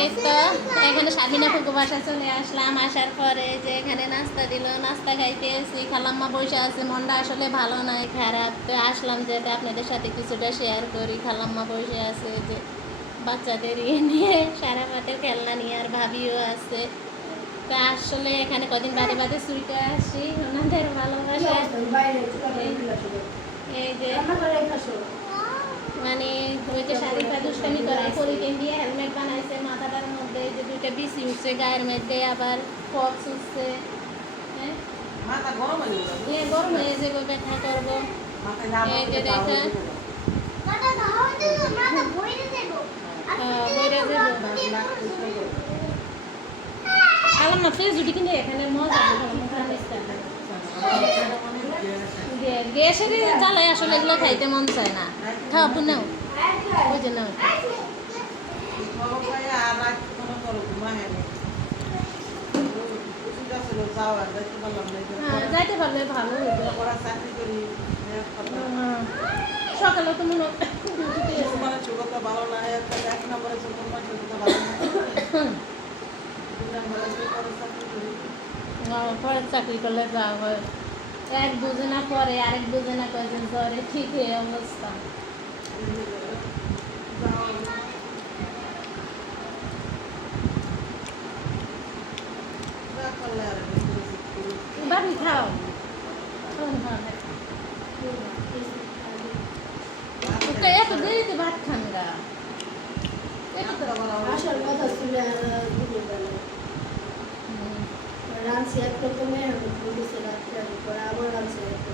এই তো এখানে স্বাধীনা ফুকু বাসা চলে আসলাম, আসার পরে যে এখানে নাস্তা দিল, নাস্তা খাইতে এসি খালাম্মা বসে আছে, মনটা আসলে ভালো নাই, খারাপ, তো আসলাম যেটা আপনাদের সাথে কিছুটা শেয়ার করি, খালাম্মা বসে আছে যে বাচ্চাদের ইয়ে নিয়ে, সারা মাঠের খেলনা নিয়ে, আর ভাবিও আছে। তো আসলে এখানে কদিন বাদে বাদে সুইটা আসি, ওনাদের ভালোবাসা এই যে মানে ওই যে শাড়িটা দুষ্টামি দুইটা বিসি উঠছে গায়ের মধ্যে আবার ফক্স উঠছে হ্যাঁ মাথা গরম হয়ে যাবে ব্যথা করব এই যে আলাম না ফ্রিজ দুটি কিনে এখানে মজা গ্যাসের জ্বালায় আসলে এগুলো খাইতে মন চায় না খাও নাও ওই যে নাও হ্যাঁ পরে- ভালো পরে। হ্যাঁ। সকালে তো মনে ভালো না, এক পরে চাকরি করলে যা হয় এক বুঝে না পরে আরেক বুঝে না কয়েকজন জ্বরে ঠিক এই অবস্থা যা করলে আর বেশি বেশি করি। বাড়ি খাও খাও, খাও, খাও। ওকে এত দেরিতে ভাত খান গা তো- আসার কথা রাঁধছি এক রকমে আমি বলতেছি রাত্রে পরে আবার রাঁধছি এক তো।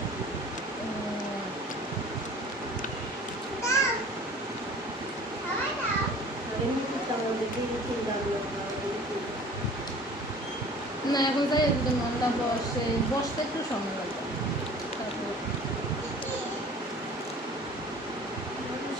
না এখন যাই মনটা বসে। বসতে একটু সময় লাগবে তারপর মানুষের একটা সংসার থেকে আপনার বাড়ি করে দিলে নিজে কষ্ট হয়। হ্যাঁ নতুন একটা জায়গা নতুন এই যে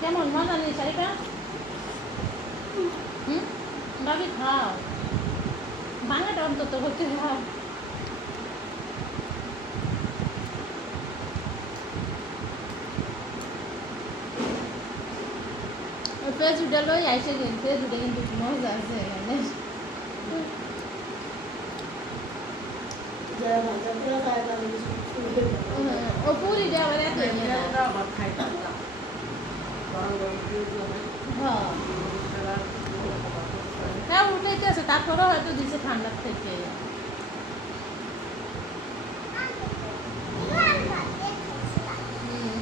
কেমন মজা নেই শাড়িটা হুম? বাবি খাও। বাংলাটা অন্তত করতে খাও ফেসবুকটা লই আইসে কিন্তু ফেসবুকটা কিন্তু মজা আছে এখানে হ্যাঁ, পুরি এত হ্যাঁ হয়তো দিছে ঠান্ডার থেকে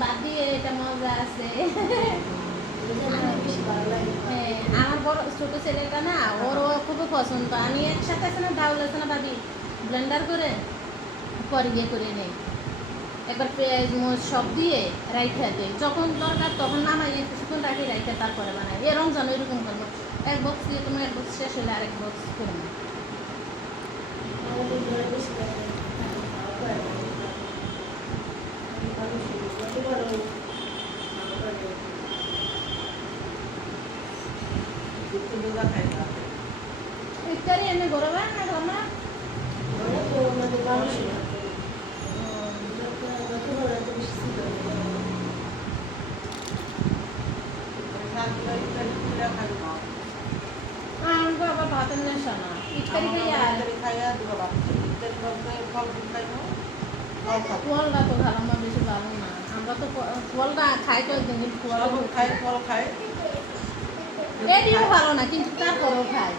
বাদ দিয়ে এটা মজা আছে হ্যাঁ, আমার বড় ছোট ছেলেটা না ওরও খুব পছন্দ। আমি একসাথে ডাউল আছে না বাদি ব্লেন্ডার করে পরে ইয়ে করে নেই। একবার পেঁয়াজ সব দিয়ে রাইখা দিই। যখন দরকার তখন নামাই কিছুক্ষণ রাখি রাইখা তারপরে বানাই। এ রমজান এরকম করব। এক বক্স দিয়ে তোমার এক বক্স শেষ হলে আরেক বক্স করে খাই না। আমাকে আবার ভাতের নেশা না ইত্যাদি খাইয়া আর ইত্যাদি খাইয়া দিব ভাত। ইত্যাদি বলতে ফল ফুল খাইবো, ফল খাব। ফলটা তো ভালো আমার তো ফলটা খাই তো একদিন খাই, ফল খাই। এটিও ভালো না কিন্তু তারপরও তো।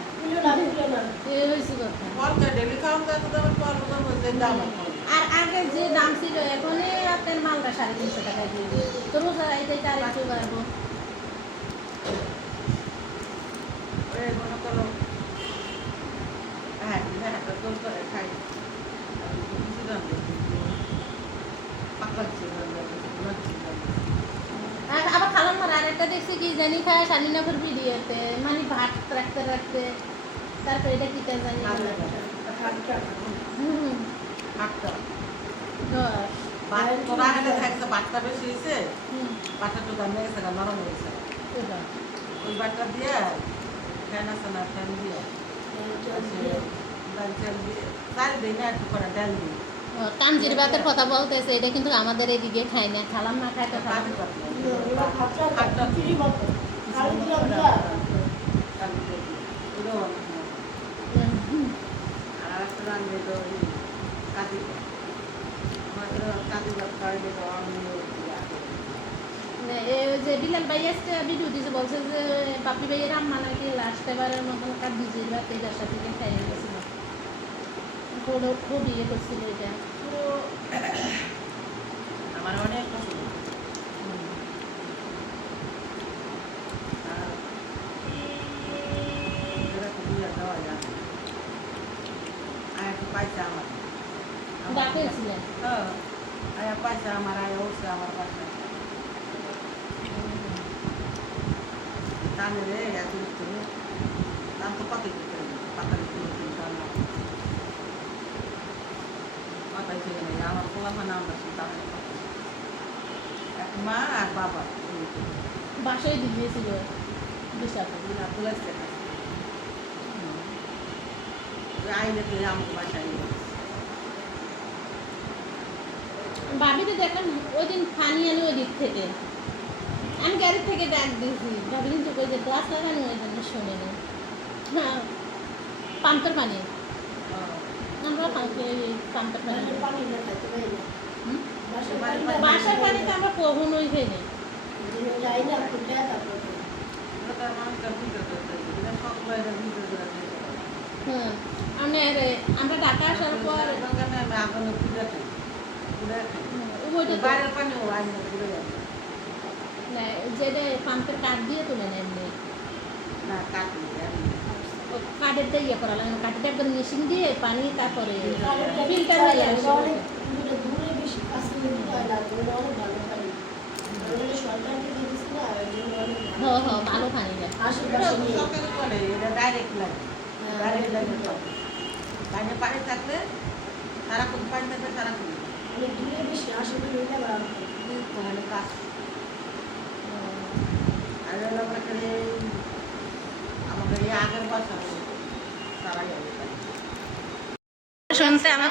আর আগে যে দাম ছিল এখনই আপনার মালটা সাড়ে তিনশো টাকা দিয়ে তরমুজ আর এইটাই তার একটু মনে হ্যাঁ, হ্যাঁ, করে খাই। আর কিছু দাম নেই, কিন্তু পাকা চিকেন দাম, গুঁড়া চিকেন দাম। আর আবার একটা দেখছি কি জানি খায় স্বাধীনগর ভিডিওতে মানে ভাত রাখতে রাখতে তারপর এটা কিটা জানি। হুম বাটটা বেশি হয়েছে? বাটটা তো দাম গেছে নরম ওই বাটটা দিয়ে ফ্যান আছে না ফ্যান দিয়ে। ডাল চাল দিয়ে চাল দিই না একটু করে ডাল দিই। ও, কাঞ্জির ভাতের কথা বলতেছে, এটা কিন্তু আমাদের এদিকে খাই না, খালাম না কাজে কাজে রান্না তো কাজে কাজে যে বিলাল ভাই আজকে ভিডিও দিছে, বলছে যে বাপি ভাইয়ের আম্মা নাকি লাস্ট এবারের মতন কাঞ্জির ভাত এই বাসা থেকে খাইয়ে গেছিল খুব খুব ইয়ে করছিল এটা আমার অনেক পছন্দ আর এরা খুব ইয়ে দেওয়া যায় আর একটু পয়সা আমার ডাকেছিলেন হ্যাঁ আয়া পয়সা আমার আয়া উঠছে আমার বাসায় দাম রে এত উঠছে দাম তো কত দিতে পাতা ছিল না আমার দেখলাম ওই দিন পানি আনি ওই দিক থেকে। আমি গাড়ি থেকে ডাক দিয়েছি ভাবি কিন্তু ওই যে গাছ লাগানো ওই জন্য শুনে নি। হ্যাঁ পাম্পের পানি। আমরা বাসার পানি পারি বাসার পানি তো আমরা কখনোই খাই না আমরা ঢাকা আসার পর যেটা পাম্পের কাঠ দিয়ে তুলে নেন এমনি। না কাটলি ও কাঠের দিয়ে ইয়ে করা লাগে কাঠের একবার মেশিন দিয়ে পানি তারপরে ফিল্টার হয়ে আসে হয় অনেক ভালো পানি দিয়ে পানি ডাইরেক্ট লাগে ডাইরেক্ট লাগে পানি পানি থাকলে নিতে পারব কাজ আর হলো এখানে আমাদের এই আগের বাসা সারাই হবে শুনতে আমার